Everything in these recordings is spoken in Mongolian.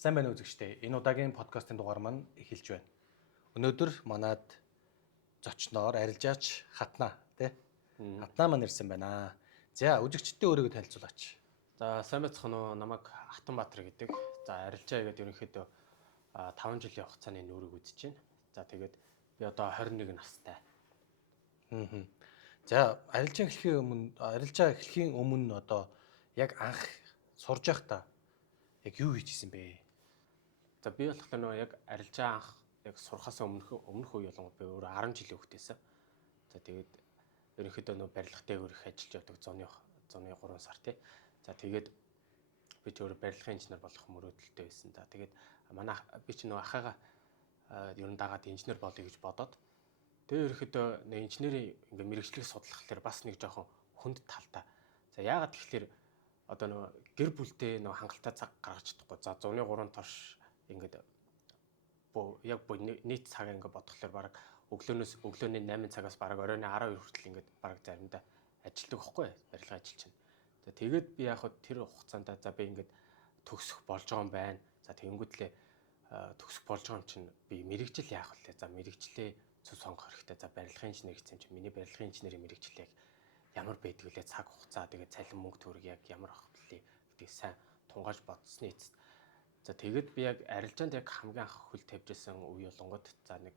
Сайн байна уу үзэгчдээ. Энэ удаагийн подкастын дугаар маань эхэлж байна. Өнөөдөр манад зочноор арилжаач Хатнаа тий. Хатнаа маань ирсэн байна. За үзэгчдээ өөрийгөө танилцуулаач. За сайн байцгаана уу? Намайг Хатанбаатар гэдэг. За арилжаа гэдэг ерөнхийдөө 5 жилийн хугацааны нүүрийг үзэж байна. За тэгээд би одоо 21 настай. За арилжаа эхлэхийн өмнө одоо яг анх сурж байхдаа яг юу хийжсэн бэ? За би болохоор нөгөө яг арилжаа анх яг сурахаас өмнөх үе болгоо би өөрөө 10 жилийн хүүхдээсэн. За тэгээд ерөнхийдөө нөгөө барилга дээгүүр их ажиллаж явдаг зуны 3 сар тий. За тэгээд би ч өөрөө барилгын инженер болох мөрөөдөлтэй байсан. За тэгээд манай би ч нөгөө ахыгаа ер нь дагаад инженер болъё гэж бодоод тэгээ ерөнхийдөө нэг инженерийн ингээ мэрэгчлэг судлах гэхээр бас нэг жоохон хүнд талтай. За яагаад тэгэхээр одоо нөгөө гэр бүлтэй нөгөө хангалттай цаг гаргаж чадахгүй. За 103 тоош ингээд яг нийт цаг ингээ бодглохлоор баг өглөөний 8 цагаас баг оройн 12 хүртэл ингээд баг заримдаа ажилтдаг байхгүй барилгын ажил чинь. За тэгээд би яг хөө тэр хугацаанд за би ингээд төгсөх болж байгаа юм байна. За тэгэнгүүтлээ төгсөх болж байгаа юм чинь би мэрэгжил яах вэ? За мэрэгчлээ зөв сонгох хэрэгтэй. За барилгын инженер гэсэн юм чинь миний барилгын инженерийн мэрэгжил яг ямар байдаг вэ? Цаг хугацаа тэгээд цалин мөнгө төгрөг яг ямар авах вэ гэдгийг сайн тунгааж бодсны эцэст. За тэгээд би яг арилжаанд яг хамгийн анх хөл тавьж исэн үе болонгод за нэг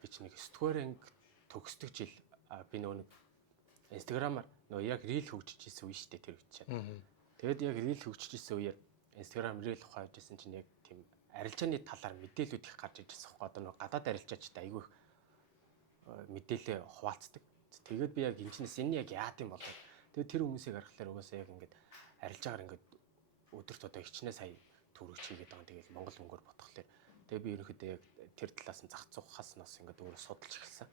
би ч нэг 9-р анги төгсдөг жил би нөгөө Instagram-аар нөгөө яг reel хөгжиж исэн үе шүү дээ тэр үед чинь. Тэгээд яг reel хөгжиж исэн үеэр Instagram reel ухааж исэн чинь яг тийм арилжааны талаар мэдээлүүд их гарч ижсэн байхгүй одоо нөгөө гадаад арилжаачтай айгүй мэдээлэл хуваалцдаг. Тэгээд би яг энэчнээс энэ яг яад юм болоо. Тэгээд тэр хүмүүсийг харахаар угаасаа яг ингээд арилжаагаар ингээд өдөрт одоо хичнээн сая төгрөг чийгээд байгаа. Тэгээд Монгол мөнгөөр бодхолтой. Тэгээд би ерөнхийдөө яг тэр талаас нь зах зуухаас нас ингээд өөрөө судалж эхэлсэн.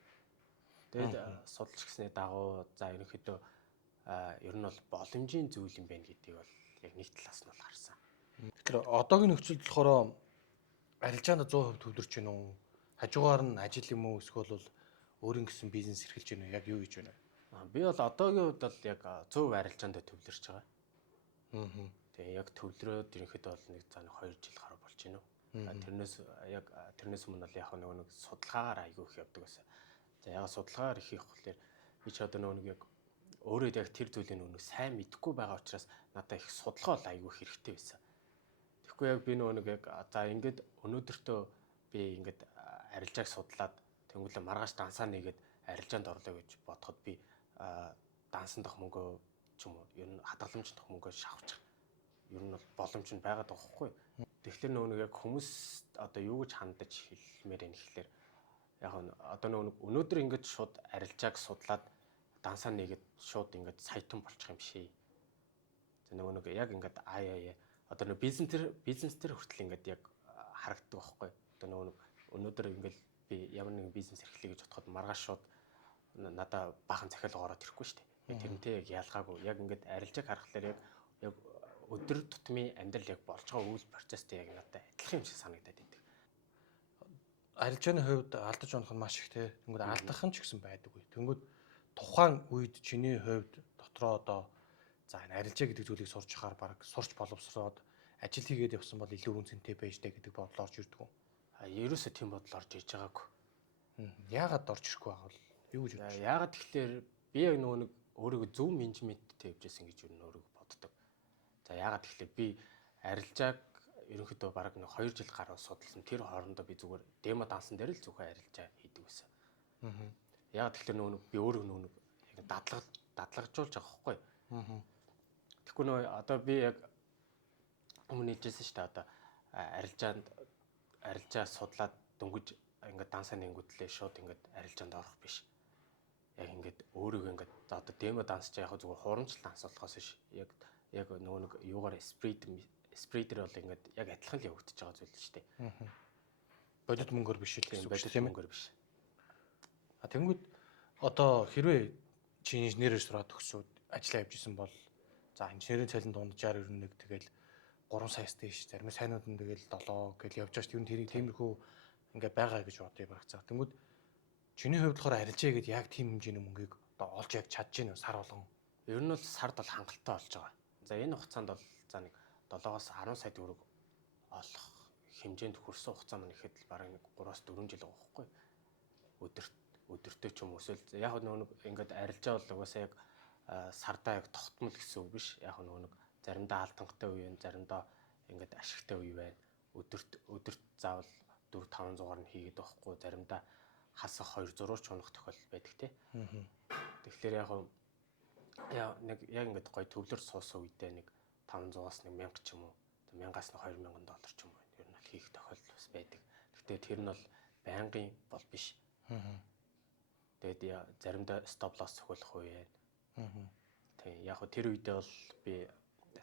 Тэгээд судалж эхэлсний дагуу за ерөнхийдөө ер нь бол боломжийн зүйл юм байна гэдгийг бол яг нэг талаас нь бол харсан. Тэгэхээр одоогийн нөхцөлд болохоор арилжаанд 100% төвлөрч байна уу? Хажуугаар нь ажил юм уу? Эсвэл өөрийн гэсэн бизнес эрхэлж байна уу? Яг юу хийж байна вэ? Би бол одоогийн үед бол яг 100% арилжаанд төвлөрч байгаа. Тэгээ яг төвлөрөөд ерөнхийдөө бол нэг заа 2 жил гаруй болж байна уу. Тэрнээс өмнө бол яг нэг судалгаагаар айгүй их явдаг байсан. За яг судалгаагаар их болохоор би ч одоо нэг яг өөрөө яг тэр зүйлийн нэг сайн мэдэхгүй байгаа учраас надад их судалгаа бол айгүй хэрэгтэй байсан. Тэгэхгүй яг би нэг яг за ингээд өнөөдөртөө би ингээд арилжааг судлаад тэнгуүлээ маргааш дансаа нэгээд арилжаанд орлоо гэж бодоход би дансан дох мөнгөө ч юм уу ер нь хадгаламжийн дох мөнгөө шавчих ер нь бол боломж нь байгаад байгаа хгүй. Тэгэхээр нэг яг хүмүүс одоо юу гэж хандаж хэлмээр юм гэхэлэр яг одоо өнөөдөр ингэж шууд арилжааг судлаад дансаа нэгээд шууд ингэж саятан болчих юм шээ. За нэг яг ингэж одоо бизнес төр хүртэл ингэж яг харагддаг байхгүй. Одоо өнөөдөр ингэж би ямар нэгэн бизнес эрхлэе гэж бодоход маргааш шууд надаа баахан захиалга ороод ирэхгүй шүү дээ. Тэрнтэй яг ялгаагүй. Яг ингэж арилжааг харахаар яг өдөр тутмын амьдрал яг болж байгаа үйл процесстэй яг надад адилхан юм шиг санагдаад байдаг. Арилжааны хувьд алдаж унах нь маш их тий. Тэнгүүд алдах нь ч гэсэн байдаггүй. Тэнгүүд тухайн үед чиний хувьд дотроо одоо за энэ арилжаа гэдэг зүйлийг сурч ахаар баг сурч боловсроод ажил хийгээд явсан бол илүү үнцэнтэй байж дээ гэдэг бодол орж ирдэг үү? Ерөөсөө тийм бодол орж иж байгаагүй. Яагаад орж ирэхгүй байгаа бол юу гэж бодож? Яагаад тэгэхээр би яг нэг өөрийгөө зөв менежменттэй явжсэн гэж юу өөрийгөө боддог. За яагаад тэгэхээр би арилжааг ерөнхийдөө бараг 2 жил гаруй судалсан. Тэр хоорондоо би зүгээр демо дансан дээр л зөвхөн арилжаа хийдэг байсан. Яагаад тэгэхээр би өөрөө яг дадлагжуулж байгаа хгүй. Тэгэхгүй одоо би яг өмнө хэлжсэн шүү дээ одоо арилжаа судлаад дөнгөж ингээд дансаа нэнгүүтлээ шууд ингээд арилжаанд орох биш. Яг ингээд өөрийгөө ингээд одоо демо данс ч яг зүгээр хурамчл данс болохоос биш. Яг нэг юугаар спрейдер бол ингээд яг адилхан л явагдаж байгаа зүйл шүү дээ. Бодит мөнгөөр биш л бодит мөнгөөр биш. Тэнгүүд одоо хэрвээ чи инженерээр сураад төгсөөд ажиллаа явж исэн бол за инженерийн цалин дунджаар 91 тэгэл 3 саяас дээш зарим сайнууд нь тэгэл 7 гэж явж байгаа шүү. Тэр тиймэрхүү ингээ байгаа гэж бодъё багцаа. Тэнгүүд чиний хувьд болохоор арилжаа гэдэг яг тийм хэмжээний мөнгийг одоо олж яг чадж гинэ сар болгон. Ер нь бол сард бол хангалттай болж байгаа. За энэ хугацаанд бол за нэг 7-оос 10 сая төгрөг олох хэмжээнд хүрсэн хугацаа маань ихэд бараг нэг 3-4 жил байгаа байхгүй. Өдөртөө ч юм уу эсвэл яг нэг ингээд арилжаа бол угаасаа яг сардаа яг тогтмол гэсэн үг биш. Яг нэг заримдаа алдангтай үе байна, заримдаа ингээд ашигтай үе байна. Өдөрт заавал 4-500-аар нь хийгээд байхгүй. Заримдаа хасах 2-6 ч унах тохиолдол байдаг тий. Тэгэхээр яг нэг яг ингээд гоё төвлөр суусан үедээ нэг 500-аас нэг 1000 ч юм уу, 1000-аас нэг $2000 ч юм уу ер нь бол хийх тохиолдол бас байдаг. Гэхдээ тэр нь бол байнгын бол биш. Тэгээд заримдаа стоп лосс цохиулах үе байна. Тийм яг тэр үедээ бол би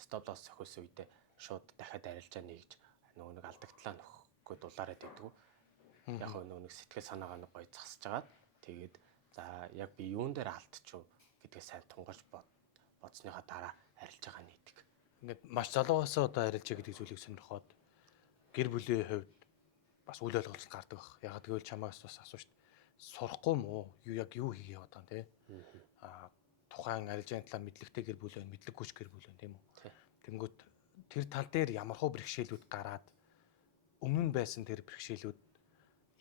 стоп лосс цохиулсан үедээ шууд дахиад арилжаа нэгж нөгөө нэг алдагдлаа нөхөхгүй дулаарай гэдэг. Яг нөгөө нэг сэтгэл санаагаа нэг гоё засаж агаад тэгээд за яг би юун дээр алдчихв гэдгээ сайн тунгааж бодсныхаа дараа арилжаагаа нийдэг. Ингээд маш залуугаас одоо арилжаа гэдэг зүйлийг сонирхоод гэр бүлийн хувьд бас үйл ойлголт гардаг баг. Ягаад гэвэл чамаас бас асууж шít. Сурахгүй мó яг юу хийгээ яваад байгаа юм те. Тухайн арилжааны талаар мэдлэгтэй гэр бүл байна, мэдлэггүйч гэр бүл байна тийм үү. Тэнгүүт тэр тал дээр ямархуу бэрхшээлүүд гараад өмнө нь байсан тэр бэрхшээлүүд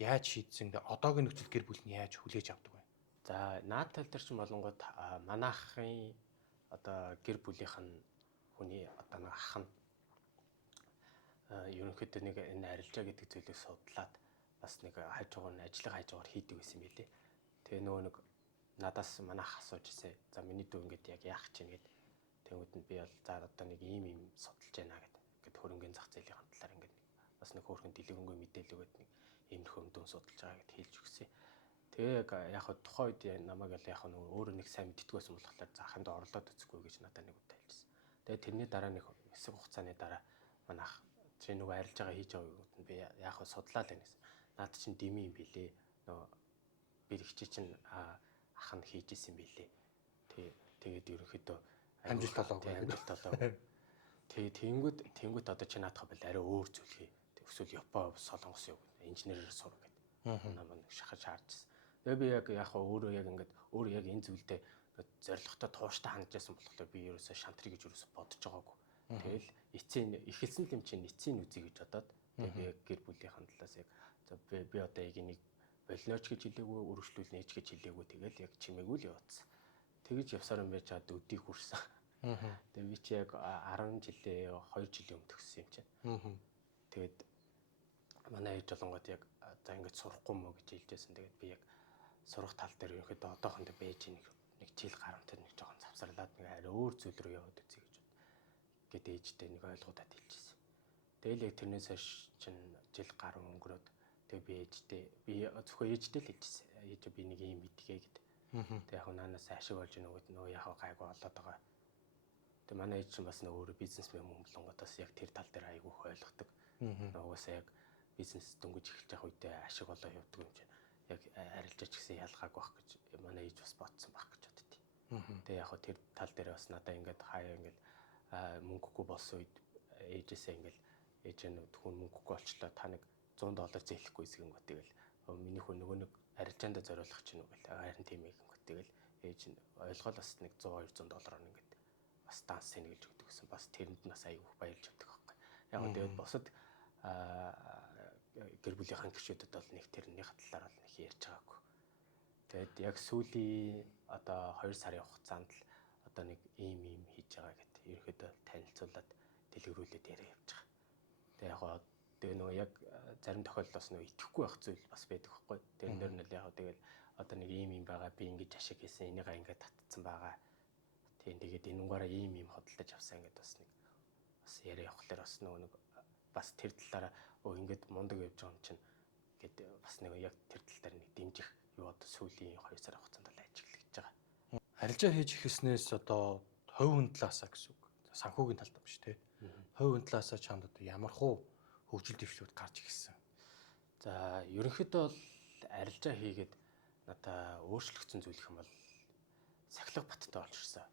яаж шийдсэн гэ одоогийн нөхцөл гэр бүл нь яаж хүлээж авдаг вэ? За наад тал дээр чинь болонгууд манайхын одоо гэр бүлийнх нь хүний одоо нэг ах нь ерөнхийдөө нэг энэ арилжаа гэдэг зүйлийг судлаад бас нэг хажуугаар нь ажиллага хажуугаар хийдэг байсан байлээ. Тэгээ нөгөө нэг надаас манайх асууж ирсэн. За миний дүү ингээд яг яах чинь гэд. Тэнгүүд нь би бол за одоо нэг ийм судалж байна гэд. Ингээд хөрөнгөний зах зээлийн талаар ингээд бас нэг хөөрхөн дэлгэрэнгүй мэдээлэл өгöd нэг иймэрхүү өмдөн судалж байгаа гэд хэлж өгсөн. Тэгээ яг тухайн үед намайг л яг нөгөө өөрөө нэг сайн мэддэггүй байсан болохоор зааханд орлоод үзэхгүй гэж надад нэг удаа хэлсэн. Тэгээ тэрний дараа нэг хэсэг хугацааны дараа манайх чи нөгөө арилжаагаа хийж байгаа юмуд нь би яг судлаа л байна гэсэн. Наад чинь дими юм билээ. Нөгөө бэрхжи чинь ах нь хийж исэн билээ. Тэгээд ерөнхийдөө амжилт олоогүй. Тэнгүүд одоо чи наадах бол арай өөр зүйл хий. Эсвэл Япон, Солонгос юу инженерээр сур гэдэг. Намайг шахаж шаардсан. Тэгээ би яг өөрөө яг ингээд өөрөө яг энэ зүйлдээ зоригтой тууштай хандж байсан болохоор би ерөөсөө шантрыг гэж ерөөсөө бодож байгаагүй. Тэгэл эцсийн ихэлсэн юм чинь эцсийн үзье гэж бодоод тэгээ би гэр бүлийнхэн талаас яг за би одоо яг энийг болиоч гэж хэлээгүй, өргөжлүүлнэ гэж хэлээгүй. Тэгэл яг чимээгүй л явуулсан. Тэгэж явсаар юм байж чад өдийг хүрсэн. Тэгээ би чи яг 10 жилээ 2 жилийн өмнө төгссөн юм чинь. Тэгээд манай ээж болонгод яг за ингэж сурахгүй мó гэж хэлжсэн. Тэгээд би яг сурах тал дээр ерөөхдөө одоохондоо байж нэг жил гарамтай нэг жоохон завсарлаад нэг арай өөр зүйл рүү яваад үзье гэж гээд ээжтэй нэг ойлгуудад хэлжсэн. Тэгэл яг тэрнээс хойш чинь жил гаруй өнгөрөөд тэгээ би ээжтэй би зөвхөн ээжтэй л хэлжсэн. Ээж би нэг юм мэдгээ гэд. Тэгээ яг наанаас ашиг болж нөгөө яг гайгүй болоод байгаа. Тэгээ манай ээж чинь бас нөгөө өөрөө бизнесмен юм болонготоос яг тэр тал дээр айгүй ойлгодог. Нөгөөсөө яг бизнес дөнгөж эхэлж явах үедээ ашиг болоо явдаг юм чинь яг арилжаач гэсэн ялгаагүй байх гэж манай ээж бас бодсон байх гэж боддتي. Тэгээ яг тэр тал дээр бас надаа ингээд хаяа ингээд мөнгөгүй болсон үед ээжээсээ ингээд ээж нь хүн мөнгөгүй болчлоо та нэг $100 зээлэхгүй эсгэн гот тэгэл миний хүн нөгөө нэг арилжаанд зориулах чинь үгүй харин тийм их гот тэгэл ээж нь ойлгол бас нэг $100-200 ингээд бас данс хийнэ гэж өгдөг гэсэн бас тэрэнд нас аягүй баярлж өгдөг байхгүй. Яг тэгээд босод гэр бүлийнхэн гишүүдэд бол нэг тэрнийх талаар бол нэг ярьж байгаагүй. Тэгээд яг сүүлийн одоо 2 сарын хугацаанд л одоо нэг ийм хийж байгаа гэдэг ерөөдөө танилцуулаад дэлгэрүүлээд яриа явж байгаа. Тэгээд яг тэгээ нөгөө яг зарим тохиолдолд бас нөгөө итгэхгүй байх зүйл бас байдаг байхгүй. Тэрэн дээр нь л яг тэгэл одоо нэг ийм байгаа би ингэж ашиг хийсэн энийгээ ингээд татцсан байгаа. Тийм тэгээд энэнгаараа ийм хөдөлтөж авсан гэдэг бас нэг бас яриа явахлаар бас нөгөө нэг бас тэр талаараа ингээд мундаг явж байгаа юм чинь гэдэг бас нэг яг тэр тал дээр нэг дэмжих юу одоо сүүлийн 2 сарын хугацаанд л ажиглаж байгаа. Арилжаа хийж ихснээс одоо хувь хүн талаасаа гэсэн үг. Санхүүгийн талд юм шүү те. Хувь хүн талаасаа чамд одоо ямархуу хөгжил дэвшлүүд гарч ирсэн. За ерөнхийдөө бол арилжаа хийгээд надаа өөрчлөгдсөн зүйл их юм бол сахилга баттай болж ирсэн.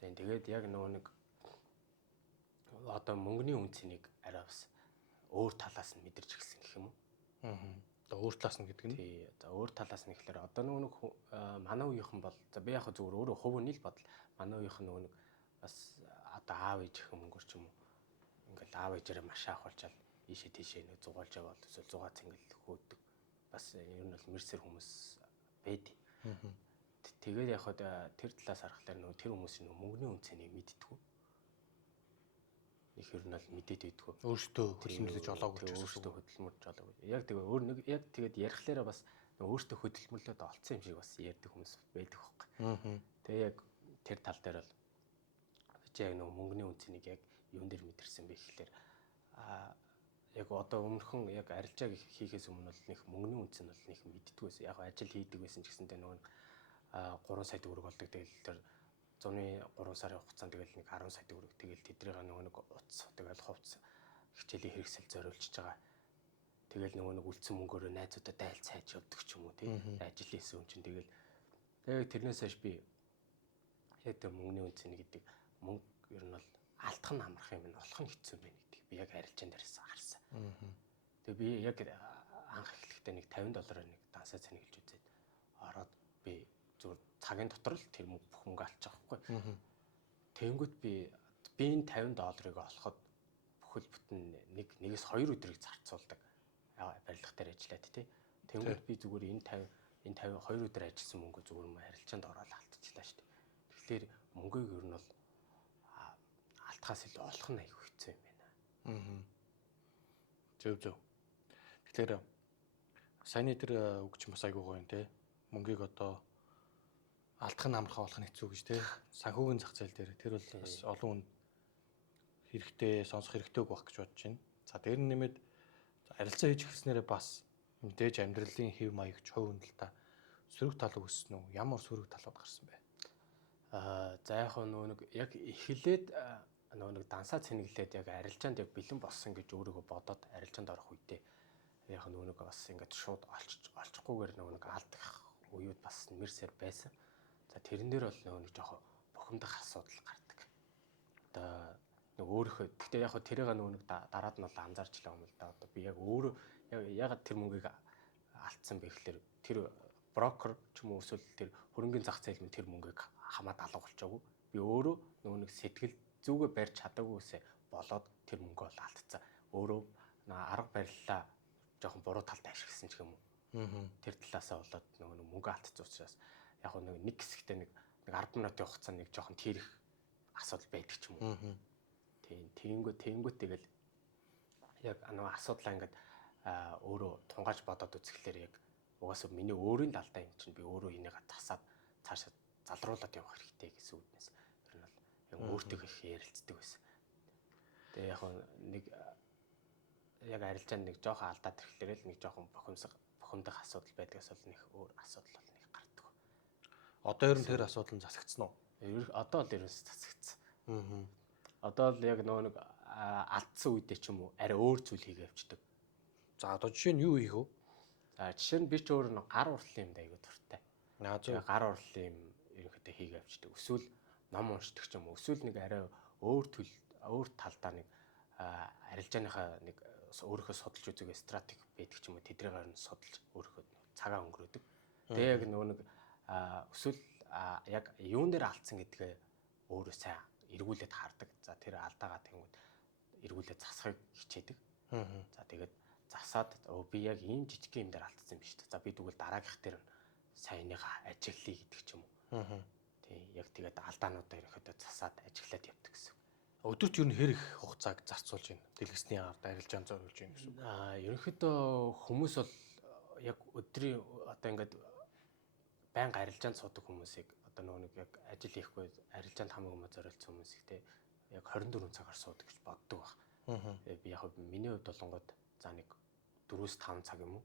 Тэгээд яг нөгөө нэг одоо мөнгөний үнцнийг арай бас өөр талаас нь мэдэрч ирсэн гэх юм уу? Одоо өөр талаас нь гэдэг нь. Тий. За өөр талаас нь гэхэлэр одоо нөгөө нэг манай үеийнхэн бол за би яг зүгээр өөрөө хувийн л бодол манай үеийнхэн нөгөө нэг бас одоо аав ээж их мөнгөөр ч юм уу ингээл аав ээжээрээ маш ахуулчаал ийшээ тийшээ нэг зугаалж яваад эсвэл зугаа цэнгэл хөөдөг. Бас ер нь бол мэрсэр хүмүүс байдаг. Тэгээд яг хад тэр талаас харахаар нөгөө тэр хүмүүсийн мөнгөний үнцнийг мэддэггүй. Их ер нь бол мэдээд байдгүй. Өөртөө хөдөлмөрлөж олоогүй ч гэсэн. Өөртөө хөдөлмөрлөж олоогүй. Яг тэгээ өөр нэг яг тэгээд ярихлаараа бас өөртөө хөдөлмөрлөд олцсон юм шиг бас ярьдаг хүмүүс байдаг байхгүй. Тэгээ яг тэр тал дээр бол чи яг нөгөө мөнгөний үнцнийг яг юун дээр мэдэрсэн бэ гэхэлэр яг одоо өмнөхөн яг арилжааг хийхээс өмнө бол нэг мөнгөний үнц нь бол нэг мэддэг байсан. Яг ажил хийдэг байсан ч гэсэндээ нөгөө 3 сая төгрөг болдог. Тэгэл тэр 103 сарын хугацаанд тэгэл нэг 10 сая төгрөг. Тэгэл тэднийг нөгөө нэг утас тэгэл хувц хичээлийн хэрэгсэл зориулж байгаа. Тэгэл нөгөө нэг үлдсэн мөнгөөрөө найзуудаа дайл цайж явдаг ч юм уу тий. Ажил хийсэн юм чинь тэгэл тэрнээс хойш би яг тэр мөнгөний үнцнийг гэдэг мөнгө ер нь бол алдах нь амарх юм болох нь хэцүү юм байна гэдэг би яг арилжаан дээрээс харсан. Тэгээ би яг анх эхлэхдээ нэг $50-аар нэг дансаа цэнэглэж үзээд ороод би зүгээр цагийн дотор л тэр бүх мөнгө алчих واخгүй. Тэнгүүт би энэ $50-ыг олоход бүхэл бүтэн нэгээс 2 өдрийг зарцуулдаг. Барилга дээр ажиллаад тий. Тэнгүүт би зүгээр энэ 2 өдөр ажилласан мөнгө зүгээр юм арилжаанд ороод алдчихлаа шүү дээ. Тэгэхээр мөнгөийг ер нь бол алтхаас илүү олох нь аюу хэцүү юм байна. Зөв. Тэгэхээр саяны тэр үг чинь бас айгүй гоё юм те. Мөнгийг одоо алдах нь амархан болох нь хэцүү гэж те. Санхүүгийн зах зээл дээр тэр бол бас олон хүн хэрэгтэй, сонсох хэрэгтэй байх гэж бодож байна. За дээр нь нэмээд арилцаа хийж эхэлснээрээ бас мэдээж амьдралын хэв маягч хувь хөндлөлтөд сөрөг тал үүссэн үү? Ямар сөрөг талууд гарсан бэ? За яг нэг яг эхлээд нэг дансаа цэнэглээд яг арилжаанд яг бэлэн болсон гэж өөрийгөө бодоод арилжаанд орох үедээ яг нэг бас ингээд шууд олчихгүйгээр нэг алдах үеуд бас нэрсээр байсан. За тэрэн дээр бол нэг жоохон бухимдах асуудал гардаг. Одоо нэг өөрийнхөө гэхдээ яг тэрийг нэг дараад нь бол анзаарчлаа юм л да. Одоо би яг өөрөө ягаад тэр мөнгийг алдсан бэ гэхээр тэр брокер ч юм уу эсвэл тэр хөрөнгөний зах зээл нь тэр мөнгийг хамаад алга болчихоогүй. Би өөрөө нэг сэтгэл зүгээ барьж чадаагүйсээ болоод тэр мөнгө бол алдсан. Өөрөө арга бариллаа жоохон буруу талд ашигласан ч юм уу. Тэр талаасаа болоод нэг мөнгө алдсан учраас яг нэг хэсэгтээ нэг 10 минутын хугацаанд нэг жоохон тэрэх асуудал байдаг ч юм уу. Тэгэнгүүт тэгэл яг асуудлаа ингээд өөрөө тунгааж бодоод үзэхлээр яг угаасаа миний өөрийн далдаа юм чинь би өөрөө энийг тасаад цаашаа залруулад явах хэрэгтэй гэсэн үгнээс ер нь бол яг өөртөө их ярилцдаг байсан. Тэгээ нэг яг арилжаанд нэг жоохон алдаад ирэхлээр л нэг жоохон бухимдах асуудал байдгаас бол нэг өөр асуудал бол нэг гардаг. Одоо ер нь тэр асуудал нь засагдсан уу? Одоо л ерөөс засагдсан. Одоо л яг нэг алдсан үедээ ч юм уу арай өөр зүйл хийгээ явчихдаг. За одоо жишээ нь юу хийх вэ? За жишээ нь би ч өөр нэг гар урлын юм аягүй дуртай. Гар урлын юм ерөнхийдөө хийгээ явчихдаг. Эсвэл ном уншдаг ч юм уу. Эсвэл нэг арай өөр талдаа нэг арилжааныхаа нэг өөрийнхөө судалж үзэх стратеги байдаг ч юм уу. Тэдрийгээр нь судалж өөрийнхөө цагаа өнгөрөөдөг. Тэгээ яг нэг эсвэл яг юун дээр алдсан гэдгээ өөрөө сайн эргүүлээд хардаг. За тэр алдаагаа тэнгууд эргүүлээд засахыг хичээдэг. За тэгээд засаад би яг ийм жижиг юм дээр алдсан юм биш үү. За би тэгвэл дараагийнх дээр сайныхаа ажиглая гэдэг ч юм уу. Тий, яг тэгээд алдаануудаа ерөөхдөө засаад ажиглаад явдаг гэсэн. Өдөрт ер нь хэр их хугацааг зарцуулж байна? Дэлгэцний ард арилжаан зориулж байна гэсэн. Ерөнхийдөө хүмүүс бол яг өдрийн одоо ингээд байнга арилжаанд суудаг хүмүүсийг одоо нэг яг ажил хийхгүй арилжаанд хамаагүй зориулсан хүмүүсийг те яг 24 цагаар суудаг гэж боддог баг. Би яг миний хувьд болонгод за нэг 4-5 цаг юм уу.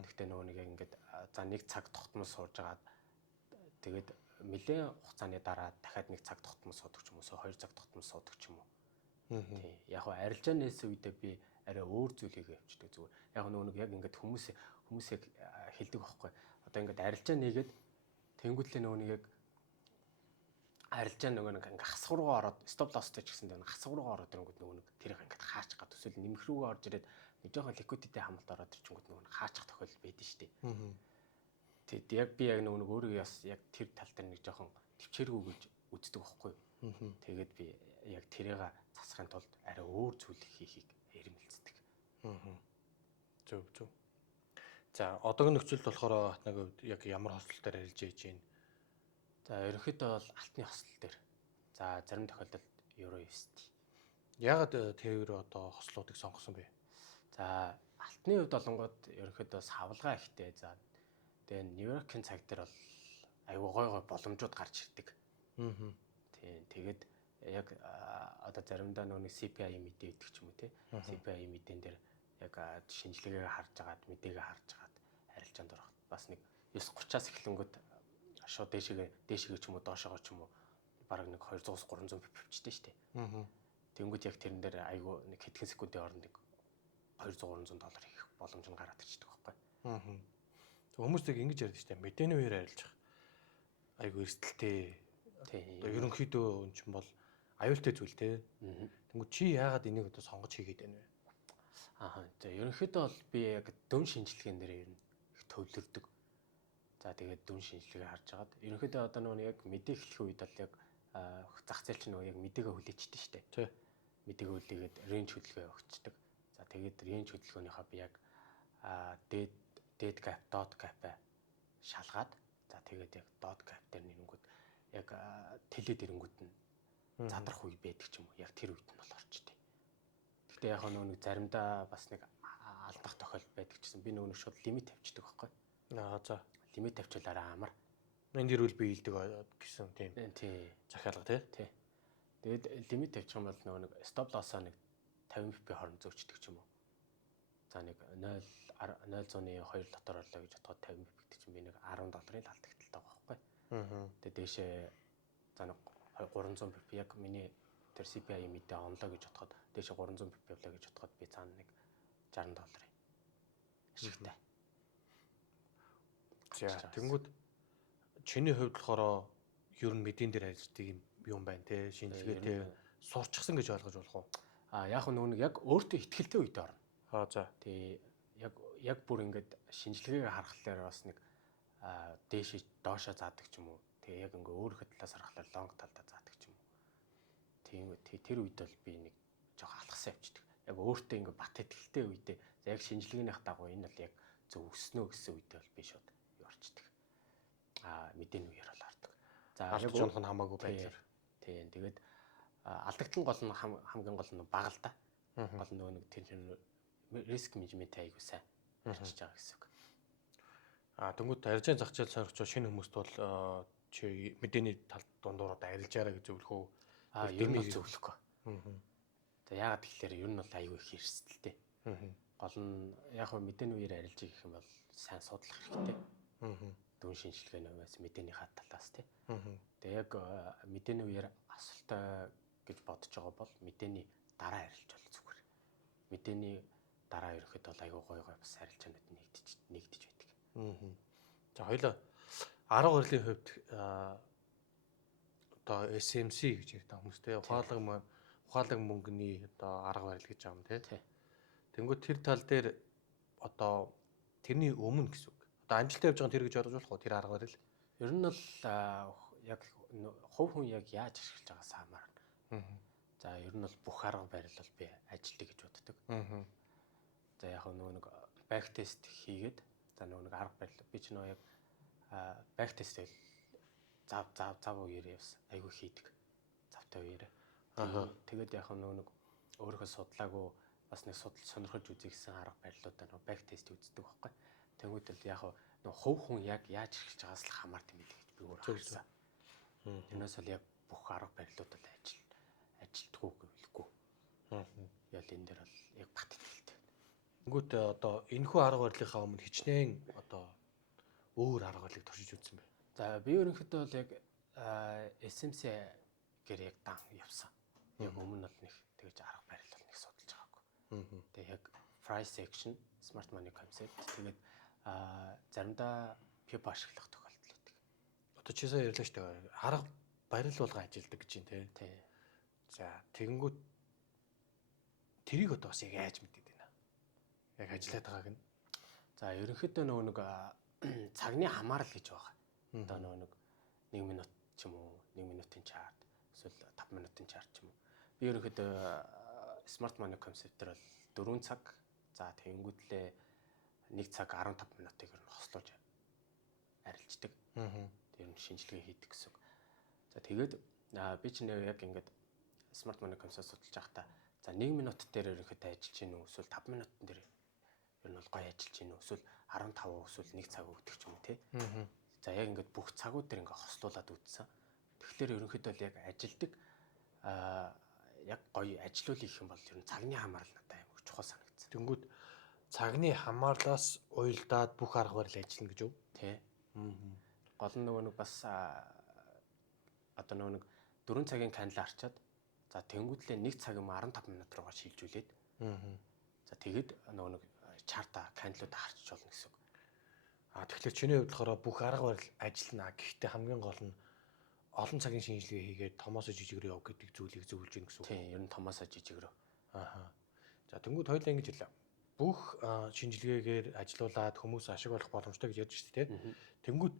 Гэхдээ нэг яг ингээд за нэг цаг тогтмол сууж агаад тэгээд нэлээд хугацааны дараа дахиад нэг цаг тогтмол суудаг ч юм уу, 2 цаг тогтмол суудаг ч юм уу. Тий. Яг арилжаан нээсэн үедээ би арай өөр зүйл хийгээ явчихдаг зүгээр. Яг нэг яг ингээд хүмүүсийг хэлдэг байхгүй. Одоо ингээд арилжаан нээгээд тэнгуүтлээ нэг яг арилжаан нэг хасах руугаа ороод стоп лостэй ч гэсэн хасах руугаа ороод ирэнгүүт нэг тэрийг ингээд хаачих гад төсөл нэмэх рүүгээ орж ирээд нэг жоохон ликвидтэй хамт ороод ирчингүүт нэг хаачих тохиол байдаг шүү дээ. Тэгэд яг би яг нэг өөрийгөө бас яг тэр тал дээр нэг жоохон төвчээргүй гэж үздэг байхгүй. Аа. Тэгээд би яг тэрийг засахын тулд арай өөр зүйл хийхийг эрмэлздэг. Аа. Зөв. За одоогийн нөхцөлд болохоор хатнаг хувьд яг ямар хослол дээр ажиллаж байж байна? За ерөнхийдөө бол алтны хослол дээр. За зарим тохиолдолд евро USD. Яагаад тэр одоо хослуудыг сонгосон бэ? За алтны хувьд олонгод ерөнхийдөө савлгаа ихтэй. За тэгээ Нью-Йоркийн цаг дээр бол аюу гой боломжууд гарч ирдэг. Аа. Тийм тэгээд яг одоо заримдаа нөгөө CPI мэдээ идэх ч юм уу тий. CPI мэдэн дээр яг шинжилгээгээ харж агаад мэдээгээ харж агаад арилжаанд орох. Бас нэг 9:30-аас эхлэнгүүт шууд дээшгээ ч юм уу доошоогоо ч юм уу бараг нэг 200-300 пипчтэй шүү дээ. Аа. Тэнгүүд яг тэрэн дээр айгүй нэг хэдхэн секундын хооронд нэг $200-300 хийх боломж нь гараад ирчихдэг байхгүй. Аа. Хүмүүстэйг ингэж ярьдаг шүү дээ. Мэдээний үеэр арилжах. Айгүй эрсдэлтэй. Тийм. Одоо ерөнхийдөө өн чинь бол аюултай зүйл те. Тэнгүүд чи яагаад энийг одоо сонгож хийгээд байна вэ? Аа. За ерөнхийдөө бол би яг дүн шинжилгээнд дээр ер нь их төвлөрдөг. За тэгээд дүн шинжилгээ харж агаад ерөнхийдөө одоо нөгөө яг мэдээ эхлэх үед бол яг зах зээл чинь нөгөө яг мэдээгээ хүлээчтэй шүү дээ. Тий. Мэдээгээ хүлээгээд рейнж хөдөлгөөн өгчдөг. За тэгээд рейнж хөдөлгөөнийхөө би яг dead gap, dot gap шалгаад за тэгээд яг dot gap дээр нэрэнгүүд яг тэлээд ирэнгүүд нь задрах үе байдаг ч юм уу. Яг тэр үед нь бол орчтой. Гэхдээ яг нэг заримдаа бас нэг алдах тохиолдол байдаг гэсэн. Би нөгөө шууд лимит тавьчихдаг байхгүй. Аа за. Лимит тавьчихлаараа амар. Энд дэрвэл би ийдэг гэсэн тийм. Тий. Захиалга тий. Тэгээд лимит тавьчих юм бол нөгөө нэг стоп лоссоо нэг 50 BP хооронд зөөчдөг ч юм уу. За нэг 0.02 дотор орлоо гэж бодоход 50 BP гэдэг чинь би нэг $10 л алдагталтай байгаа байхгүй. Аа. Тэгээд дээшээ за нэг 300 BP яг миний тэр CPI мэдээ онлоо гэж бодоход дээшээ 300 BP явлаа гэж бодоход би цаана нэг $60 ашигтай. За тэнгүүд чиний хувьд болохоор ер нь мэдэн дээр ажилладаг юм байна те. Шинжилгээтэй сурчсан гэж ойлгож болох уу? Яг нөгөө нэг яг өөртөө ихтгэлтэй үед орно. Аа за. Тэгээ яг бүр ингээд шинжилгээгээ харахаар бас нэг дээшээ доошоо заадаг ч юм уу. Тэгээ яг ингээ өөрийнхөө талаас харахаар лонг талдаа заадаг ч юм уу. Тийм тэр үед бол би нэг жоох алхсан явчихдаг. Яг өөртөө ингээ бат итгэлтэй үедээ яг шинжилгээнийх дагуу энэ бол яг зөв өснөө гэсэн үедээ бол би шууд яварчдаг. Мэдээний үеэр бол ордог. За яг жоох нь хамаагүй байдлаар. Тийм тэгээд алдагдлын гол нь хамгийн гол нь бага л да. Гол нөгөө нэг тэр риск менежмент айгуу сайн арчиж байгаа гэсэн үг. Тэнгүүд арилжааны зах зээл сонирхч шинэ хүмүүст бол чи мэдээний тал дундуур одоо арилжаараа гэж зөвлөх үү? Ер нь бол зөвлөхгүй. За яагаад гэхээр ер нь бол айгүй их эрсдэлтэй. Гол нь яг хөө мэдээний үеэр арилжих гэх юм бол сайн судлах хэрэгтэй. Дүн шинжилгээнээс мэдээнийхээ талаас тий. Тэгээ яг мэдээний үеэр асуултаа гэж бодож байгаа бол мэдээний дараа арилж бол зүгээр. Мэдээний дараа ерөөхдөө бол айгүй гой бас арилжаанууд нэгдэж байдаг. За хоёлаа арга барилын хувьд одоо SMC гэж ярьдаг хүмүүстэй ухаалаг мөнгөний одоо арга барил гэж байгаа юм тий. Тэнгүүд тэр тал дээр одоо тэрний өмнө гэсэн үг. Одоо амжилттай явж байгаа тэр гэж ойлгож болох уу тэр арга барил? Ер нь бол яг хувь хүн яг яаж ашиглаж байгаас хамаарна. За ер нь бол бүх арга барил бол би ажилтдаг гэж боддог. За яг нэг бэк тест хийгээд за нэг арга барил би ч яг бэк тестэл зав үеэр явсан айгүй хийдэг. Завтай үеэр. Тэгээд яг нэг өөрийнхөө судлаагүй бас нэг судал сонирхож үзсэн арга барилуудаа нэг бэк тест үздэг байхгүй. Тэгвэл яг нэг хувь хүн яг яаж ашиглаж байгаас л хамаард юм гэдэг би өөр харсан. Тэрнээс бол яг бүх арга барилууд бол ажилтгүй гэвэлгүй. Ял энэ дээр бол яг бат итгэлтэй. Тэнгүүд одоо энэхүү арга барилынхаа өмнө хичнээн одоо өөр арга барилыг туршиж үзсэн бай. За би ерөнхийдөө бол яг SMC гэр яг дан явсан. Яг өмнө бол нэг тэгж арга барил бол нэг судалж байгаагүй. Тэгээ яг price action, smart money concept тэгээд заримдаа PIP ашиглах тохиолдол байдаг. Одоо чи сая ярьлаа шүү дээ. Арга барил болго ажилдаг гэж юм тий. За тэгэнгүүт тэрийг одоо бас яг яаж мэдээд байна? Яг ажиллаад байгааг нь. За ерөнхийдөө нөгөө нэг цагны хамаарал гэж байгаа. Одоо нөгөө нэг 1 минут ч юм уу 1 минутын чарт эсвэл 5 минутын чарт ч юм уу. Би ерөнхийдөө smart money концептээр бол 4 цаг за тэгэнгүүтлээ 1 цаг 15 минутыг ер нь хослуулж арилждаг. Тэр нь шинжилгээ хийдэг гэсэн. За тэгээд би ч нэр яг ингээд smart money concept судалж байхдаа за 1 минут дээр ерөнхийдөө ажиллаж гин үү эсвэл 5 минутын дээр ер нь бол гоё ажиллаж гин үү эсвэл 15 эсвэл 1 цаг өгдөг ч юм уу тий. За яг ингээд бүх цагууд дээр ингээд хослуулад үзсэн. Тэгэхээр ерөнхийдөө л яг ажилдаг яг гоё ажиллуулъя гэх юм бол ер нь цагны хамаарал надад амар чухал санагдсан. Тэнгүүд цагны хамаарлаас уйлдаад бүх арга барил ажиллана гэж үү? Тий. Гол нь нөгөө нэг бас одоо нөгөө нэг 4 цагийн канал арчаад за тэнгүүтлээ 1 цаг юм 15 минут руугаа шилжүүлээд за тэгээд нөгөө нэг чарта каналууд харчиж болно гэсэн үг. Тэгэхээр чиний хувьд болохоор бүх арга барил ажиллана. Гэхдээ хамгийн гол нь олон цагийн шинжилгээ хийгээд томоосоо жижигрээ яв гэдэг зүйлийг зөвлөж гин гэсэн үг. Тийм, ер нь томоосоо жижигрээ. За тэнгууд хоёулаа ингэж хэлээ. Бүх шинжилгээгээр ажилуулад хүмүүс ашиг олох боломжтой гэж ярьж шүү дээ. Тэнгууд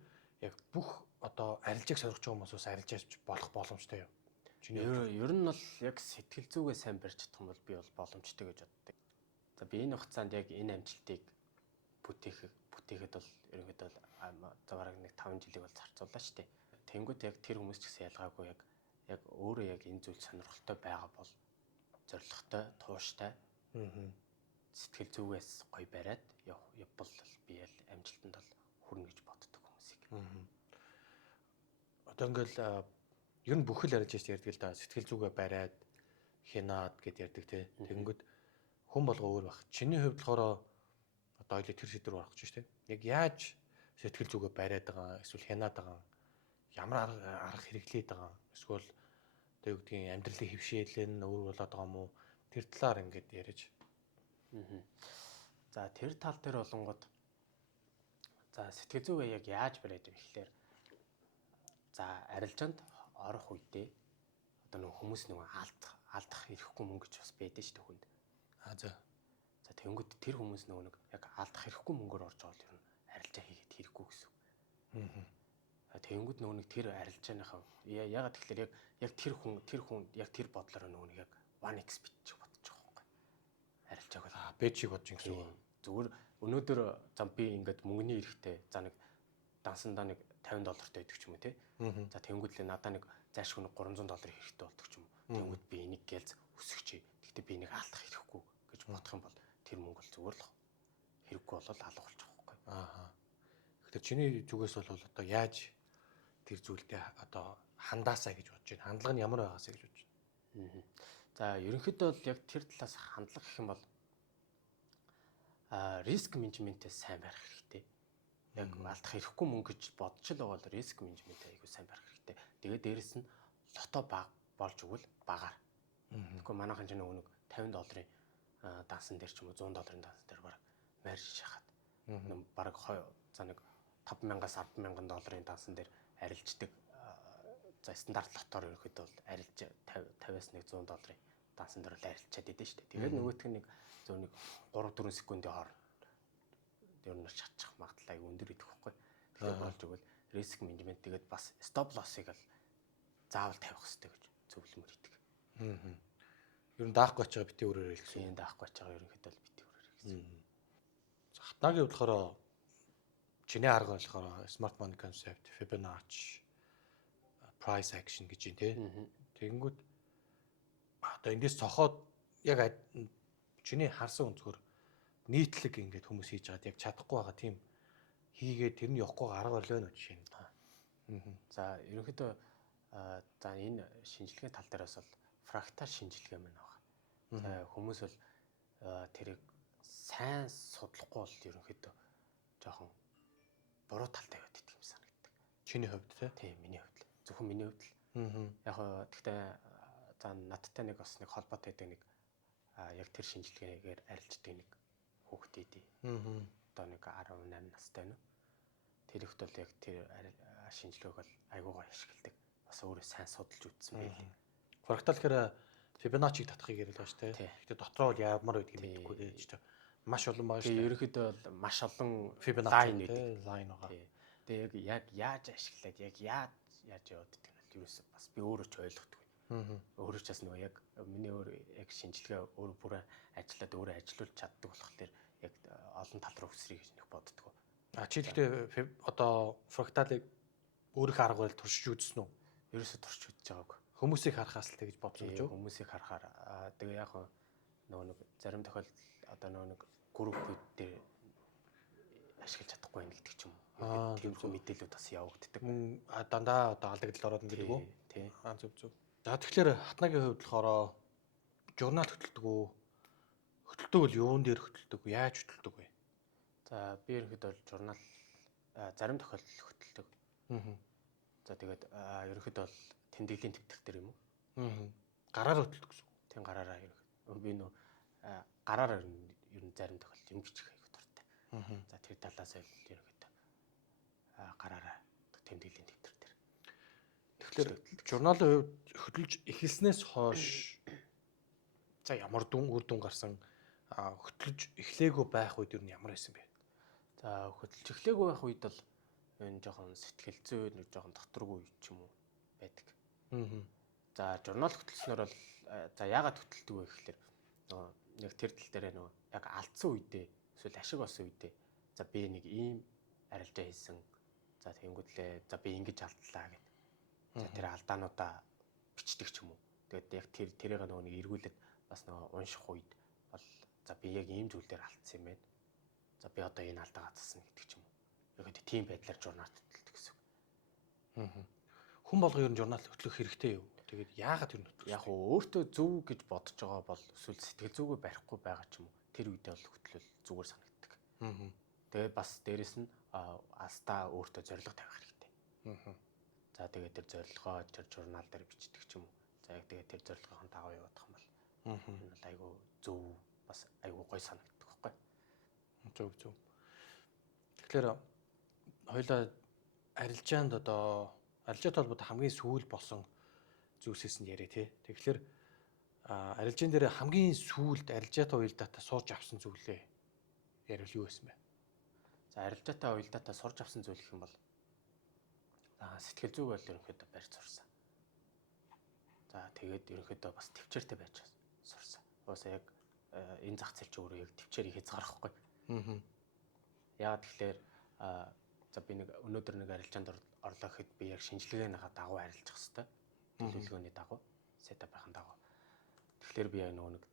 яг бүх одоо арилжааг соргож байгаа хүмүүс бас арилжаач болох боломжтой юу? Ер нь бол яг сэтгэл зүгээ сайн барьж чадах юм бол би бол боломжтой гэж боддог. За би энэ хугацаанд яг энэ амжилтыг бүтээхэд бол ерөнхийдөө бараг нэг 5 жилиг бол зарцууллаа шүү дээ. Тэнгүүд яг тэр хүмүүс ч гэсэн ялгаагүй яг өөрөө яг энэ зүйл сонирхолтой байгаа бол зоригтой, тууштай. Сэтгэл зүгээс гоё бариад явбал би ял амжилтанд бол хүрнэ гэж боддог хүмүүсийг. Одоо ингээл ер нь бүхэл арилжаач ярьдаг л да. Сэтгэл зүгээ бариад хянаад гэд ярьдаг тий. Тэнгүүд хүн болго өөр баг. Чиний хувьд болохоор одоо ойлоо тэр шийдвэр гаргах гэж шүү дээ. Яг яаж сэтгэл зүгээ бариад байгаа эсвэл хянаад байгаа ямар арга хэрэглээд байгаа эсвэл одоо юу гэдгийг амьдралын хөвшөөлөл нь өөр болоод байгаа юм уу? Тэр талаар ингээд яриач. За тэр тал дээр болонгод за сэтгэл зүгээ яг яаж бариад юм гэхлээр за арилжаанд орох үедээ одоо нэг хүмүүс нэг алдах ирэхгүй мөнгө ч бас байдаг шүү дээ хүнд. За тэгэнгүүт тэр хүмүүс нэг яг алдах ирэхгүй мөнгөөр орж байгаа л ер нь арилжаа хийгээд хэрэггүй гэсэн. Тэгэнгүүт нэг тэр арилжааныхаа ягаад тэгэхээр яг тэр хүн яг тэр бодлоор нэг яг 1x битчих бодож байгаа байхгүй. Арилжааг бол бэжиг бодож гэсэн үг. Зүгээр өнөөдөр зам би ингээд мөнгөний эрэхтэй за нэг дансандаа нэг $50 байдаг ч юм уу тий. За тэнгүүтлээ надаа нэг зайлшгүй нэг $300 хэрэгтэй болдог ч юм уу. Тэнгүүд би энийг гэлз өсгөчээ. Гэхдээ би энийг алдах хэрэггүй гэж бодох юм бол тэр мөнгө бол зүгээр л хэрэггүй болол алга болчих واخхой. Тэгэхээр чиний зүгээс бол одоо яаж тэр зүйлдээ одоо хандаасаа гэж бодож байна. Хандлага нь ямар байгаасаа гэж бодож байна. За ерөнхийдөө бол яг тэр талаас хандлага гэх юм бол риск менежментээ сайн барих хэрэгтэй. Яг алдах ирэхгүй мөнгө гэж бодож л байгаа бол риск менежментээ айгүй сайн барих хэрэгтэй. Тэгээд дээрэс нь лото болж өгвөл багаар. Тэгэхгүй манайхан ч нэг $50 дансан дээр ч юм уу $100 дансан дээр баг марж шахаад. Баг за нэг $5,000-аас $10,000 дансан дээр арилждаг. За стандарт лотоор ерөөхдөө бол арилж 50-аас нэг $100 дансан дээр л арилчаад идэв шүү дээ. Тэгээд нөгөөх нь нэг зөв нэг 3-4 секундын хооронд ер нь шатчих магадлал айгүй өндөр идэх байхгүй. Тэгэхээр болж өгвөл риск менежмент тэгээд бас стоп лоссыг л заавал тавих хэрэгтэй гэж зөвлөмөр идэг. Ер нь даахгүй ч байгаа бити өрөөрэй гэсэн. Тийм даахгүй ч байгаа ерөнхийдөө л бити өрөөрэй гэсэн. Хатнагийн хувьд болохоор чиний арга болохоор smart money concept, Fibonacci, price action гэж юм тий. Тэгэнгүүт одоо эндээс цохоод яг чиний харсан өнцгөр нийтлэг ингээд хүмүүс хийж байгаад яг чадахгүй байгаа тийм хийгээд тэр нь явахгүй арга барил байна уу жишээ нь. За ерөнхийдөө за энэ шинжилгээ тал дээрээс бол фрактал шинжилгээ мэн байгаа. За хүмүүс бол тэрийг сайн судлахгүй бол ерөнхийдөө жоохон буруу талтай байдаг юм санагддаг. Чиний хувьд тийм миний хувьд л зөвхөн миний хувьд л. Яг гэхдээ за надтай нэг бас нэг холбоотой байдаг нэг яг тэр шинжилгээгээр арилждаг нэг хүүхдүүд. Одоо нэг 18 настай байна. Тэр ихт бол яг тэр шинжилгээг бол айгуугаа ашигладаг. Бас өөрөө сайн судалж үзсэн байл. Фрактал гэхээр Fibonacci-г татахыг яриад байгаа шүү дээ. Гэхдээ дотроо бол ямар байдгийг мэдэхгүй дээ ч маш олон байгаа шүү дээ. Ерөнхийдөө бол маш олон Fibonacci line байгаа. Тэгээ яг яаж ашиглаад яг яаж яваад гэдэг нь юусэн бас би өөрөө ч ойлгохгүй. Өөрөө ч бас нөгөө яг миний өөр яг шинжилгээ өөр бүрээ ажиллаад өөрөө ажилуулж чаддаг болохоор яг олон тал руу өсрий гэж нэг боддгоо. Чи гэхдээ одоо фракталыг өөрийнхөө арга барил туршиж үзсэн үү? Ерөөсө туршиж үзэж байгааг. Хүмүүсийг харахаас л тэгж бодож Тийм үү? хүмүүсийг харахаар тэгээ яг нөгөө нэг зарим тохиолдолд одоо нөгөө нэг группүүд дээр ашиглаж чадахгүй байх гэдэг ч юм уу. Тийм их мэдээлүүд бас явагддаг. Дандаа одоо алдагдал ороод ингэдэг үү? Тийм. Зөв. За тэгэхээр Хатнагийн хувьд болохоор журнал хөтэлдэг үү? Хөтэлдэг бол юун дээр хөтэлдэг вэ? Яаж хөтэлдэг вэ? За би ерөнхийдөө бол журнал зарим тохиолдолд хөтэлдэг. За тэгээд ерөнхийдөө бол тэмдэглэлийн тэмдэгтэр юм уу? Гараар хөтэлдэг гэсэн. Тийм гараараа ерөнхийдөө би нөө гараараа ер нь зарим тохиолдолд юм бичих аяг дуртай. За тэр талаас нь ерөнхийдөө гараараа тэмдэглэлийн тэмдэгтэр дээр. Тэгэхээр журналын хувьд хөтөлж эхэлснээс хойш за ямар үр дүн гарсан хөтөлж эхлэегүй байх үед юу ямар байсан бэ? За хөтөлж эхлэегүй байх үед бол энэ жоохон сэтгэл зүй нэг жоохон доторгүй ч юм уу байдаг. За журнал хөтөлснөөр бол за яагаад хөтэлдэг вэ гэхээр нэг тэр тал дээр нөгөө яг алдсан үедээ эсвэл ашиг болсон үедээ за би нэг ийм арилжаа хийсэн. За тэгэнгүүтлээ за би ингэж алдлаа гэд. За тэр алдаануудаа бичдэг ч юм уу. Тэгээд яг тэрийг нөгөө нэг эргүүлээд бас нөгөө унших үед бол за би яг ийм зүйл дээр алдсан юм байна. За би одоо энэ алдаа гацсан гэдэг ч юм уу. Яг тийм байдлаар журнал хөтэлдэг гэсэн үг. Хүн болго ер нь журнал хөтлөх хэрэгтэй юу? Тэгээд яагаад тэр нь хөтлөх? Яг өөртөө зөв гэж бодож байгаа бол эсвэл сэтгэл зүгээ барихгүй байгаа ч юм уу. Тэр үедээ бол хөтлөл зүгээр санагддаг. Тэгээд бас дээрэс нь астаа өөртөө зорилго тавих хэрэгтэй. За тэгээд тэр зорилгоо тэр журнал дээр бичдэг ч юм уу. За яг тэгээд тэр зорилгын дагуу явах юм бол энэ бол айгүй зөв бас айгүй гой санагддаг байхгүй. Зөв. Тэгэхээр хоёлаа арилжаанд одоо арилжаатай холбоотой хамгийн сүүл болсон зүйлсээс нь яриа тий. Тэгэхээр арилжаан дээр хамгийн сүүлд арилжаатай уялдаатай сурж авсан зүйлээ ярил юу байсан бэ? За арилжаатай уялдаатай сурж авсан зүйл гэх юм бол сэтгэл зүй бол ерөнхийдөө барьж сурсан. За тэгээд ерөнхийдөө бас төвчээртэй байж сурсан. Уусаа яг энэ зах зээл ч өөрөө яг төвчээр их хязгаарахгүй. Яагаад тэгэхээр за би нэг өнөөдөр нэг арилжаанд орлоо гэхэд би яг шинжилгээнийхаа дагуу арилжах хэрэгтэй. Төлөвлөгөөний дагуу, сетапын дагуу. Тэгэхээр би яг нэг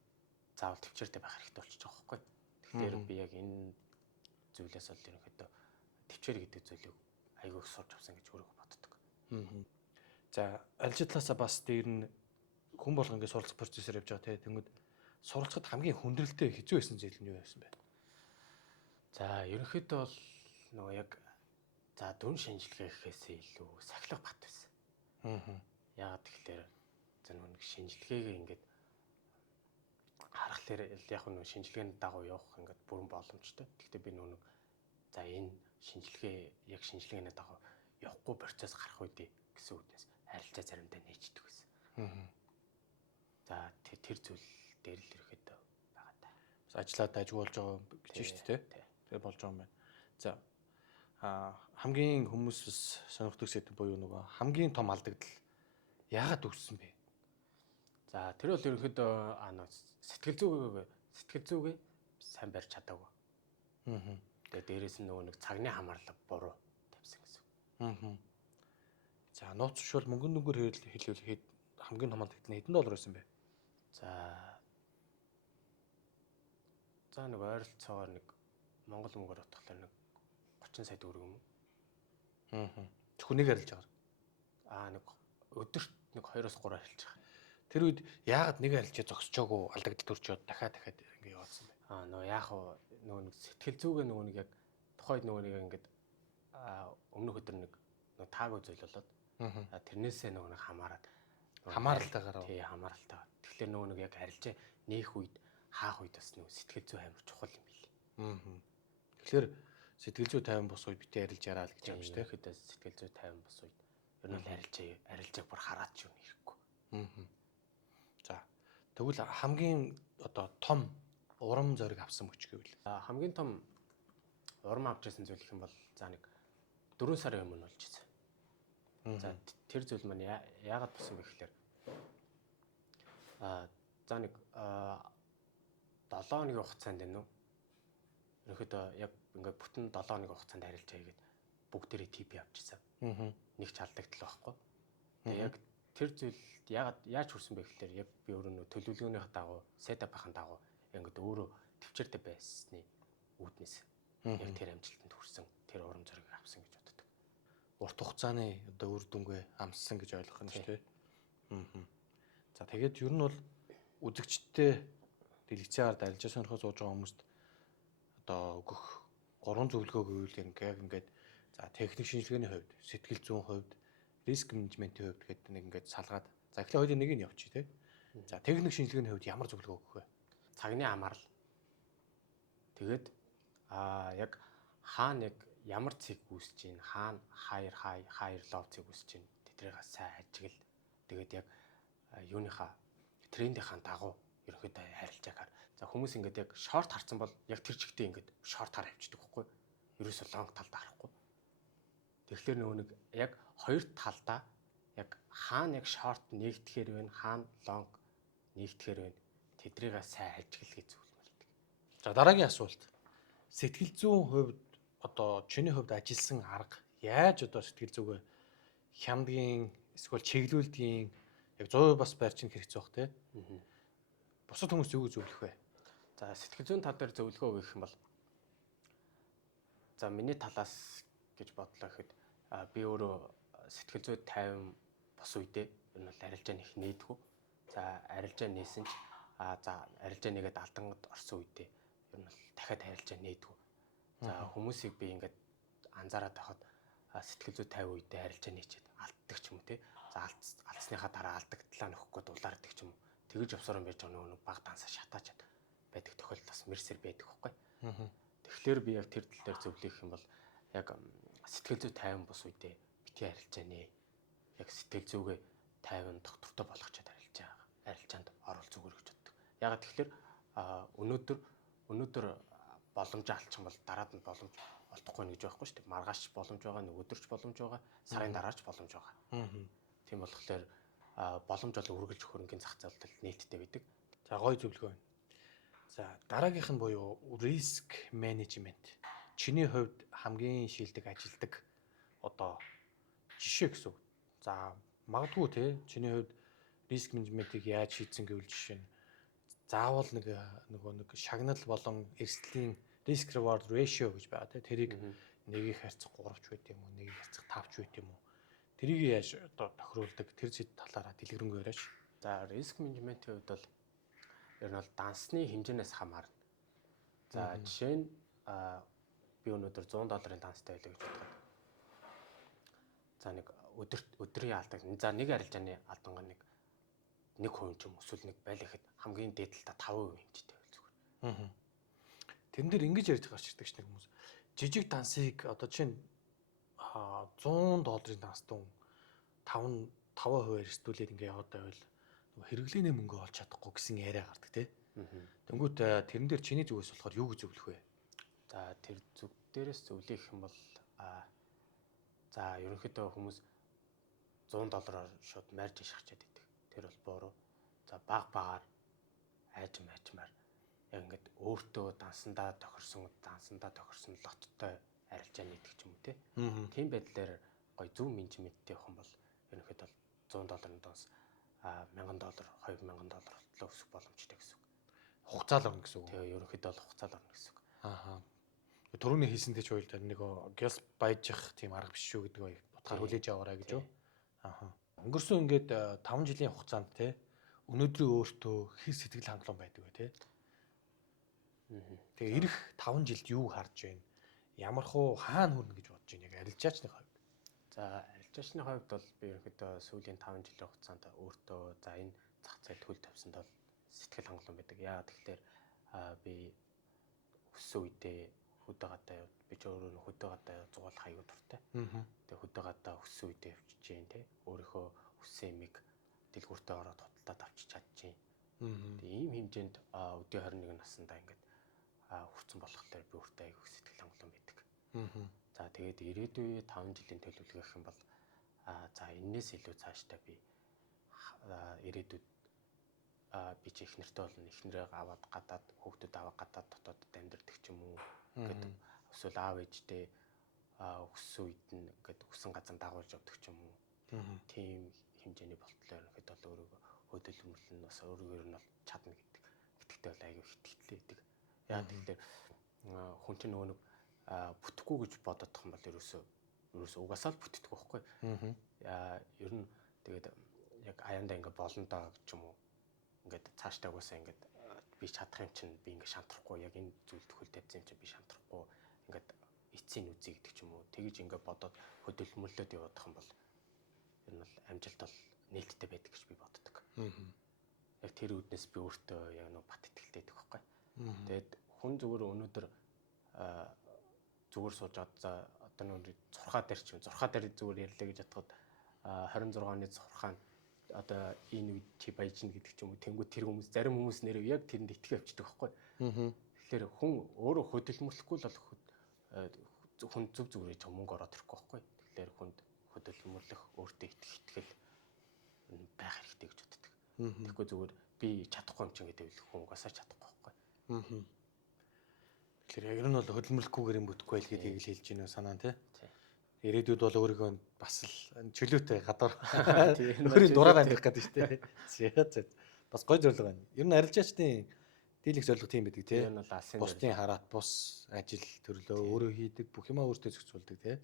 заавал төвчээртэй байх хэрэгтэй болчихж байгаа байхгүй. Тэгэхээр би яг энэ зүйлээс бол ерөнхийдөө төвчээр гэдэг зүйлийг айгүй их сурч авсан гэж өөрөө боддог. За арилжаа талаасаа бас дээр нь хүн болгон ингэ суралцах процессор явж байгаа тий. Тэнгүүд суралцахад хамгийн хүндрэлтэй хэцүү байсан зүйл нь юу байсан бэ? За ерөнхийдөө бол нөгөө яг за дүн шинжилгээ гэхээсээ илүү сахилга бат байсан. Яагаад тэгэхээр за нэг шинжилгээг ингээд харахаар яг нэг шинжилгээний дагуу явах ингээд бүрэн боломжтой. Гэхдээ би нэг за энэ шинжилгээ яг шинжилгээний дагуу явахгүй процесс гарах үедээ гэсэн үгнээс арилжаа заримдаа нээждэг байсан. За тэр зүйл дээр л ирэхэд байгаа та. Бас ажиллаад ажиглуулж байгаа гэж шүү дээ тий. Тэгээ болж байгаа юм байна. За хамгийн хүмүүс бас сонирхдаг сэдв буюу нөгөө хамгийн том алдагдал яагаад үүссэн бэ? За тэр бол ерөнхийдөө сэтгэл зүйгээ сайн барьж чадаагүй. Тэгээ дээрээс нь нөгөө нэг цагны хамаарлага буруу тавьсан гэсэн. За нууц шул мөнгөн дүнгээр хэлвэл хамгийн том алдагдал нь хэдэн доллар байсан бэ? За нэг ойролцоогоор нэг Монгол мөнгөөр утгахлаар нэг 30 сая төгрөг юм уу? Зөвхөн нэг арилж байгаа. Нэг өдөрт нэг 2-3 арилж байгаа. Тэр үед яагаад нэг арилжаа зогсчоогүй алдагдал төрчөөд дахиад ингэ яваадсан бэ? Нөгөө яах вэ? Нөгөө нэг сэтгэл зүгээ нөгөө нэг яг тухайд нөгөө нэг ингээд өмнөх өдөр нэг таагүй зүйл болоод тэрнээсээ нөгөө нэг хамааралтайгаар тий хамааралтайгаар. Тэгэхээр нөгөө нэг яг арилжаа нээх үед хаах үед бас нөгөө сэтгэл зүй амар чухал юм билээ. Тэгэхээр сэтгэл зүй тайван бос үед битээ арилж яраа л гэж юм шүү дээ. Тэгэхэд сэтгэл зүй тайван бос үед ер нь арилжааг бүр хараад ч юм ирэхгүй. За тэгвэл хамгийн одоо том урам зориг авсан мөч гэвэл хамгийн том урам авч ирсэн зүйл гэх юм бол за нэг 4 сарын өмнө болж ирсэн. За тэр зүйл маань яагаад болсон бэ гэхээр за нэг 7 хоногийн хугацаанд байна уу? Ерөнхийдөө яг ингээд бүтэн 7 хоногийн хугацаанд арилжаа хийгээд бүгдээрээ ТП авчихсан. Нэг ч алдагдал байхгүй. Тэгээ яг тэр зүйл яаж хүрсэн бэ гэхээр яг би өөрөө төлөвлөгөөнийхөө дагуу, сетапын дагуу ингээд өөрөө төвчээртэй байсны үүднээс яг тэр амжилтанд хүрсэн, тэр урам зориг авсан гэж боддог. Урт хугацааны одоо үр дүнгээ амссан гэж ойлгох нь шүү дээ. За тэгээд ер нь бол үзэгчтэй дэлгэцийн ард арилжаа сонирхож сууж байгаа хүмүүст одоо өгөх 3 зөвлөгөө гэвэл яг ингээд за техник шинжилгээний хувьд, сэтгэл зүйн хувьд, риск менежментийн хувьд гэдэг нэг ингээд салгаад за эхлээ хоёулаа нэг нь явчих тий. За техник шинжилгээний хувьд ямар зөвлөгөө өгөх вэ? Цагны хамаарал. Тэгээд яг хаана яг ямар цэг үүсэж чинь, хаана higher low цэг үүсэж чинь тэдрийг сайн ажиглал. Тэгээд яг юуныхаа трендийнхаа дагуу ерөнхийдөө харилцаагаар. За хүмүүс ингээд яг шорт харсан бол яг тэр чигтээ ингээд шортаар авчдаг байхгүй. Ерөөсөө лонг талдаа харахгүй. Тэгэхээр нөгөө нэг яг хоёр талдаа яг хаана яг шорт нэгдэхээр вэ, хаана лонг нэгдэхээр вэ тэдрийг сайн ажиглал гэж зөвлөмөрдөг. За дараагийн асуулт. Сэтгэл зүйн хувьд одоо чиний хувьд ажилласан арга яаж одоо сэтгэл зүгээ хямдгийн эсвэл чиглүүлдгийн яг 100% бас барьж ин хэрэгцээ баг те. Бусад хүмүүс юу зөвлөх вэ? За сэтгэл зүйн тал дээр зөвлөгөө өгөх юм бол за миний талаас гэж бодлоо гэхэд би өөрөө сэтгэл зүй тайван бос үедээ ер нь арилжаа нэх нээдгүү. За арилжаа нээсэн ч за арилжаа нэгээд алдангад орсон үедээ ер нь дахиад арилжаа нээдгүү. За хүмүүсийг би ингээд анзаараад байхад сэтгэл зүй тайван үедээ арилжаа нээчихэд алддаг ч юм уу те. За алдсныхаа дараа алдагдлаа нөхгүй дулаардаг ч юм уу. Тэгэж явсараа байж байгаа нөгөө баг дансаа шатаачаад байдаг тохиолдол бас мэрсэр байдаг байхгүй. Тэгэхээр би яг тэр тал дээр зөвлөх юм бол яг сэтгэл зүй тайван бос үедээ битгий арилжаа нээ. Яг сэтгэл зүгээ тайван доктортой болгочод арилжаанд орол зүгээр гэж боддог. Ягаад тэгэхээр өнөөдөр боломж алдчих юм бол дараад нь боломж олдохгүй гэж байхгүй шүү дээ. Маргааш боломж байгаа, нөгөөдөрч боломж байгаа, сарын дараач боломж байгаа. Тийм болохоор боломж бол үргэлж хөрөнгөний зах зээлд нээлттэй байдаг. За гоё зөвлөгөө байна. За дараагийнх нь буюу риск менежмент. Чиний хувьд хамгийн шилдэг ажилдаг одоо жишээ гэсэн үг. За магадгүй те чиний хувьд риск менежментийг яаж хийцэн гэвэл жишээ нь заавал нэг шагнал болон эрсдлийн risk reward ratio гэж байгаа те тэрийг 1-ийг харьцах 3 ч байт юм уу 1-ийг харьцах 5 ч байт юм уу тэрийг яаж одоо тохируулдаг тэр зэт талаараа дэлгэрэнгүй яриач. За риск менежментийн хувьд бол ер нь бол дансны хэмжээнээс хамаарна. За жишээ нь би өнөөдөр $100 данстай байлаа гэж бодоход за нэг өдрийн алдаг за нэг арилжааны алдангаа нэг хувь ч юм эсвэл нэг байлаа гэхэд хамгийн дээдлээ 5% хэмжээтэй байл зүгээр. Тэрэн дээр ингэж ярьж гарч ирдэг ш нэг хүмүүс. Жижиг дансыг одоо чинь $100 данстай 5% эрсдүүлээд ингээ яваад байвал хэрэглээний мөнгө олж чадахгүй гэсэн яриа гардаг тий. Тэнгүүт тэрэн дээр чиний зүгээс болохоор юу гэж зөвлөх вэ? За тэр зүг дээрээс зөвлөх юм бол за ерөнхийдөө хүмүүс $100 шууд марж шахчаад идэг. Тэр бол буруу. За багаар айжмаар яг ингээд өөртөө дансандаа тохирсон лоттой арилжаа нийтгэх ч юм уу те. Тийм байдлаар гоё зөв менежменттэй явах юм бол ерөнхийдөө $100 донс $1000 $2000 болтлоо өсөх боломжтой гэсэн үг. Хугацаал орно гэсэн үг. Тэгээ ерөнхийдөө бол хугацаал орно гэсэн үг. Төрөний хийсэн тийч хоёул нэг гяс баяжих тийм арга биш шүү гэдэг утгаар хүлээж аваарай гэж юу. Өнгөрсөн ингээд 5 жилийн хугацаанд те өнөөдрийн өөртөө хэр сэтгэл хангалуун байдаг вэ те. Тэгээ ирэх 5 жилд юу харж байна? Ямар хуу хаана хүрнэ гэж бодож байна яг арилжаачны хувьд. За арилжаачны хувьд бол би ерөнхийдөө сүүлийн 5 жилийн хугацаанд өөртөө за энэ зах зээл хөл тавьсанд бол сэтгэл хангалуун байдаг. Яагаад тэгэхээр би өссөн үедээ хөдөө гадаа би ч өөрөө хөдөө гадаа зугаалах аюул дуртай. Тэгээ хөдөө гадаа өссөн үедээ явчих чинь те өөрийнхөө өссөн эмийг дэлгүүртээ ороод худалдаад авчиж чадчих. Тэгээ ийм хэмжээнд өдөө 21 наснда ингээд хүрсэн болохоор би өөртөө аюул сэтгэл хангалуун байдаг. За тэгээд ирээдүйн 5 жилийн төлөвлөгөө гэх юм бол За энээс илүү цаашдаа би ирээдүйд би ч их нэртэй болно. Их нэрээ аваад гадаад хүүхдүүд аваад гадаад дотоодод амьдардаг ч юм уу. Ингээд эсвэл аав ээжтэй өссөн үед нь ингээд өссөн газар дагуулж явдаг ч юм уу. Тийм хэмжээний болтлоо ихэд бол өөрийгөө хөдөлмөрлөн бас өөрөөр нь бол чадна гэдэг. Итгэвтэй бол аюу хэтгэлтэй байдаг. Яа тэгэхээр хүн чинь нөгөө нэг бүтэхгүй гэж бододох юм бол ерөөсөө угаасаа л бүтдэг байхгүй. Ер нь тэгээд яг аяндаа ингээд болондоо гэж юм уу. Ингээд цаашдаа угаасаа ингээд би чадах юм чинь би ингээд шантрахгүй яг энэ зүйл төхөл тавьсан юм чинь би шантрахгүй ингээд эцсийн үзье гэдэг ч юм уу. Тэгэж ингээд бодоод хөдөлмөрлөд явах юм бол ер нь бол амжилт бол нээлттэй байдаг гэж би боддог. Яг тэр үднэс би өөртөө яг нэг бат итгэлтэй байдаг байхгүй. Тэгээд хүн зүгээр өнөөдөр зүгээр сууж одоо нэг зурхаа дээр ч юм зурхаа дээр зүгээр ярьлаа гэж бодоход 26 оны зурхаа одоо энэ үед чи баяжна гэдэг ч юм уу. Тэнгүү тэр хүмүүс зарим хүмүүс нэрээ яг тэрэнд итгэж авчдаг байхгүй. Тэгэхээр хүн өөрөө хөдөлмөрлөхгүй л бол хүн зүг зүгээр ч мөнгө ороод ирэхгүй байхгүй. Тэгэхээр хүнд хөдөлмөрлөх өөртөө итгэл байх хэрэгтэй гэж боддог. Тэгэхгүй зүгээр би чадахгүй юм чинь гэдэг хүн угаасаа чадахгүй байхгүй. Тэгэхээр яг нь бол хөдөлмөрлөхгүйгээр юм бүтэхгүй байл гэдгийг л хэлж байна санаа тий. Ирээдүйд бол өөрийгөө бас л чөлөөтэй гадар өөрийн дураараа амьдрах гэдэг шүү дээ. Бас гоё зорилго байна. Ер нь арилжаачдын дийлэх зорилго тийм байдаг тий. Бусдын хараат бус ажил төрлөө өөрөө хийдэг бүх юмаа өөртөө зохицуулдаг тий.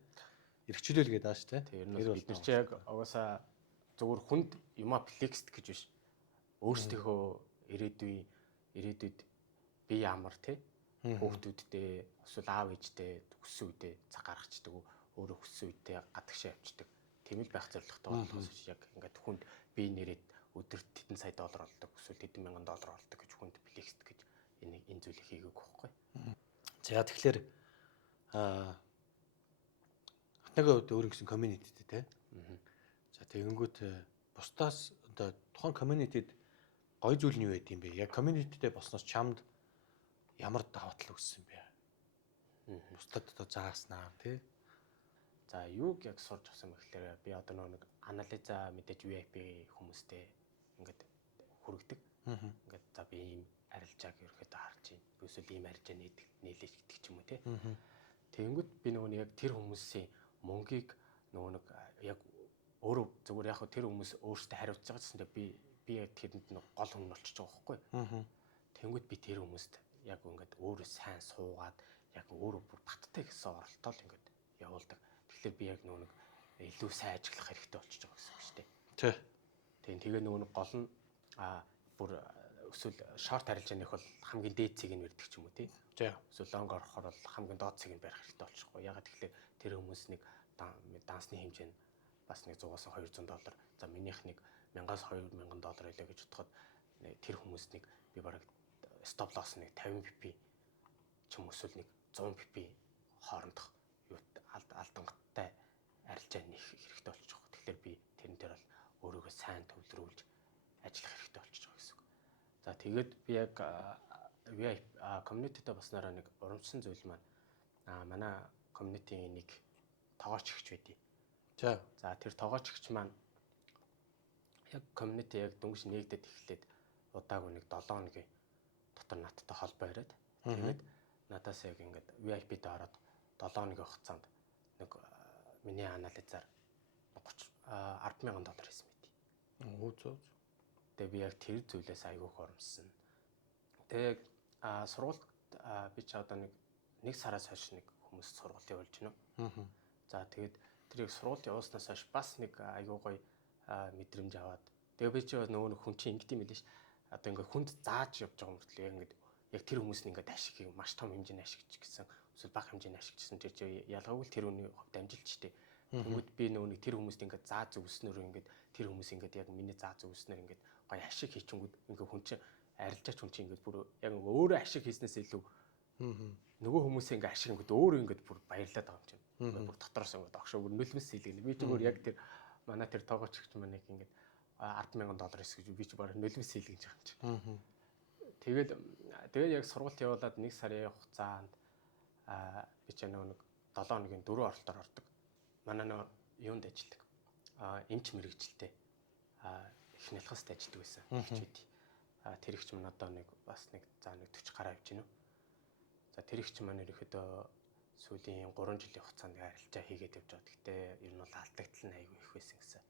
Эрхчлөл гэдэг ааш тий. Тэр нь бид нар чи яг угаасаа зөвхөн хүнд юмаа флексд гэж биш. Өөрсдийнхөө ирээдүйд би ямар тий. Хүүхдүүдтэй эсвэл аав ээжтэй өссөн үедээ цаг гаргацдаг өөрөө өссөн үедээ гадагшаа явцдаг. Тийм л байх зорилготой болохоос яг ингээд хүнд би нэрэд өдөрт хэдэн сая доллар олдог эсвэл хэдэн мянган доллар олдог гэж хүнд флексд гэж энэ зүйлийг хийгээг байхгүй. За тэгэхээр хатнагийн хувьд өөр гэсэн community тий. За тэгэнгүүт бусдаас одоо тухайн community-д гоё зүйл нь юу байд юм бэ? Яг community-тэй болсноос чамд ямар даваа тал өгсөн бэ? Бусдад одоо зааснаа тий. За юуг яг сурч авсан бэ гэхээр би одоо нэг анализа мэдээж VIP хүмүүстэй ингээд хүргэдэг. Ингээд за би ийм арилжааг ерөөхдөө харж байна. Би эсвэл ийм арилжаа нийлээж гэдэг ч юм уу тий. Тэгэнгүүт би нөгөө яг тэр хүмүүсийн мөнгийг нөгөө нэг яг өөрөө зүгээр яг тэр хүмүүс өөрсдөө хариуцж байгаа гэсэн би яг тэрэнд нэг гол хүн болчихж байгаа байхгүй. Тэгэнгүүт би тэр хүмүүст яг ингээд өөрөө сайн суугаад яг өөрөө бүр баттай гэсэн оролтол ингээд явуулдаг. Тэгэхээр би яг нөгөө нэг илүү сайн ажиглах хэрэгтэй болчихж байгаа гэсэн үг шүү дээ. Тий. Тэгээ нөгөө нэг гол нь бүр эсвэл шорт арилжааны бол хамгийн дээд цэгийг нь өрдөг ч юм уу тий. Эсвэл лонг орохоор бол хамгийн доод цэгийг нь барих хэрэгтэй болчихгүй. Ягаад тэгэхээр тэр хүмүүс нэг дансны хэмжээ нь бас нэг 100-аас 200 доллар. За минийх нэг 1000-аас 2000 доллар байлаа гэж бодоход тэр хүмүүс нэг би бараг стоп лосс нэг 50 pp ч юм эсвэл нэг 100 pp хоорондох алдангаттай арилжаа нэх хэрэгтэй болчих واخ. Тэгэхээр би тэрэн дээр бол өөрийгөө сайн төвлөрүүлж ажиллах хэрэгтэй болчих واخ гэсэн үг. За тэгээд би яг VIP community-тэй баснараа нэг урамчсан зүйл маань манай community-ийн нэг тоогооч ихч байдیں۔ За тэр тоогооч ихч маань яг community яг дөнгөж нэгдэд эхлээд удаагүй нэг 7 хоногийн дотор надтай холбоо яриад тэгээд надаас яг ингээд VIP-д ороод 7 хоногийн хугацаанд нэг миний анализаар 10,000 доллар хийсэн мэт. Тэгээ би яг тэр зүйлээс айгүй хоромсон. Тэгээ сургуульд би ч одоо нэг сараас хойш нэг хүмүүст сургууль явуулж байна. За тэгээд тэрийг сургуульд явуулснаас хойш бас нэг айгүй гоё мэдрэмж аваад тэгээ би ч нөгөө хүн чинь ингэдэм билээ ш. Одоо ингээд хүнд зааж явж байгаа мөртлөө ингээд яг тэр хүмүүс нь ингээд ашиг маш том хэмжээний ашигч гэсэн эсвэл бага хэмжээний ашигчсан тэр чинь ялгаагүй тэр хүний хувьд амжилт ч тийм. Тэгмэд би нөгөө тэр хүмүүст ингээд зааж өгснөөр ингээд тэр хүмүүс ингээд яг миний зааж өгснөөр ингээд гоё ашиг хийчихэнгүүд ингээд хүн чинь арилжаач хүн чинь ингээд бүр яг өөрөө ашиг хийснээс илүү нөгөө хүмүүсээ ингээд ашиг ингээд өөрөө ингээд бүр баярлаад байгаа юм чинь. Ингээд бүр дотроос ингээд огшоо бүр нөлмөс хийлгэнэ. Би зүгээр яг тэр манай тэр тоогоочч маань яг ингээд 10,000 доллар эсэж би ч бараг нөлмөс хийлгэж байгаа юм чинь. Тэгээд яг сургуульд явуулаад 1 сарын хугацаанд би ч нэг 7 хоногийн 4 оролтоор ордог. Манай нэг юунд ажилладаг. эмч мэрэгжилтэй их нялхаст ажилладаг байсан эхчүүд. Тэр ихч маань одоо нэг 40 гаруй авч гинэ. За тэр ихч маань ерөөхдөө сүүлийн 3 жилийн хугацаанд арилжаа хийгээд явж байгаа. Гэхдээ ер нь бол алдагдал нь айгүй их байсан гэсэн.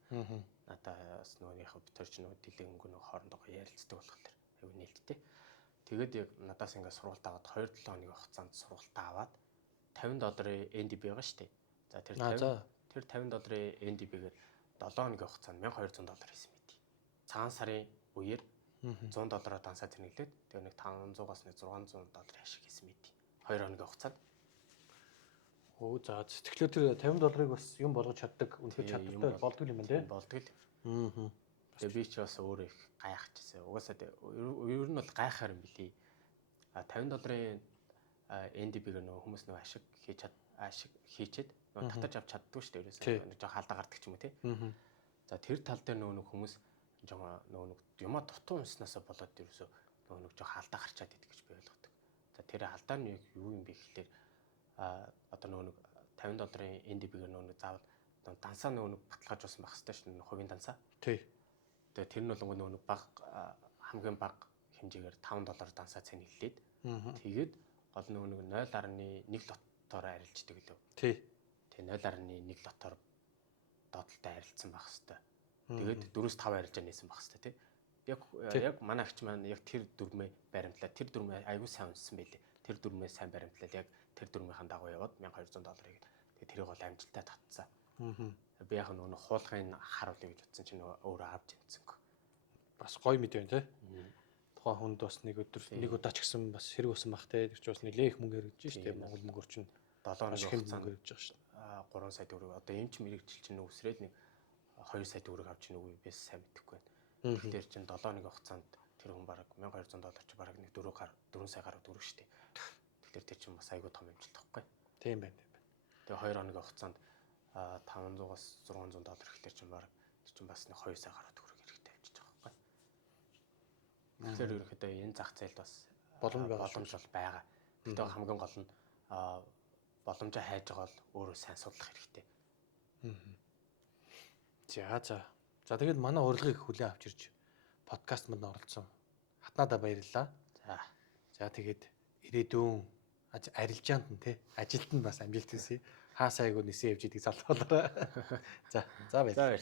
Надаас нөгөө яг бид ч нөгөө дэлгэнгүй нөгөө хоорондоо ярилцдаг болохоор айгүй нээлттэй. Тэгээд яг надаас ингээд сургалт аваад 2-7 хоногийн хугацаанд сургалт аваад $50 NDB байгаа шүү дээ. За тэр $50 NDB-гээр 7 хоногийн хугацаанд $1200 хийсэн мэт. Цагаан сарын үеэр $100 дансаа тэнэглээд тэгээ нэг $500-аас нэг $600 ашиг хийсэн мэт. 2 хоногийн хугацаанд. За тэгэхээр тэр $50-ыг бас юм болгож чаддаг, үнэхээр чадвартай болдгоо юм байна те. Болдгоо. Тэгээ би ч бас өөрөө их гайхчихсан. Угаасаа ер нь бол гайхаар юм билий. $50 NDB-гээр нөгөө хүмүүс нөгөө ашиг хийчихэд нөгөө татаж авч чаддгүй шүү дээ. Ерөөсөө нэг жоо халдаа гардаг ч юм уу те. За тэр тал дээр нөгөө хүмүүс нөгөө юмаа дутуу унснаасаа болоод ерөөсөө нөгөө нэг жоо халдаа гарчаад идэх гэж би ойлгодог. За тэр алдаа нь юу юм бэ гэхэлэр одоо нөгөө $50 NDB-гээр нөгөө заавал дансаа нөгөө баталгааж болсон байх хэрэгтэй шүү дээ. Хувийн дансаа. Тий. Тэгээ тэр нь бол нөгөө баг хамгийн бага хэмжээгээр $5 дансаа цэнэглээд тэгээд гол нөгөө 0.1 лотоор арилждаг лөө. Тий. Тэгээ 0.1 лотоор доотлолтой арилцсан байх хэвээр. Тэгээд 4-5 арилжаа нээсэн байх хэвээр тий. Яг манай агч маань яг тэр дүрмээ баримтлаа. Тэр дүрмээ аягүй сайн унссан байлээ. Тэр дүрмээ сайн баримтлал яг тэр дүрмийнхэн дагуу яваад $1200-ыг тэгээд тэрийг бол амжилттай татсан. Би яг нөгөө хуулгын харуулъя гэж утсан чинь өөрөө авч юмцсангүй. Бас гоё мэт байна те. Тухайн хүнд бас нэг өдөр нэг удаа ч гэсэн бас хэрэг болсон бах те. Тэр чинь бас нэлээх мөнгө хэрэгж штэ. Монгол мөнгөөр чинь 7 хоногийн хугацаанд хэрэгж байгаа шин. 3 сая төгрөг. Одоо эмч мэрэгжил чинь үсрээд нэг 2 сая төгрөг авч ийн үгүй бис сайн мэдэхгүй байна. Тэгэхээр чинь 7 хоногийн хугацаанд тэр хүн бараг $1200 чи бараг нэг 4 сая гаруй төгрөг штэ. Тэгэхээр тэр чинь бас айгүй том амжилт واخхой. Тийм байна. Тэгээ 2 хоногийн хугацаанд $500-аас $600 гэхэлэр чинь бараг тэр чинь бас нэг 2 сая гаруй төгрөг хэрэгтэй авчиж байгаа واخхой. Тэгэхээр ерөнхийдөө энэ зах зээлд бас боломж бол байгаа. Тэгтээ хамгийн гол нь боломжоо хайж байгаа бол өөрөө сайн судлах хэрэгтэй. За тэгээд манай урилгыг хүлээн авч ирж подкаст манд оролцсон хатнадаа баярлалаа. За тэгээд ирээдүйн арилжаанд нь те ажилд нь бас амжилт хүсье. Хаа сайгүй нисэн явж идэг залхуулаарай. За баярлалаа.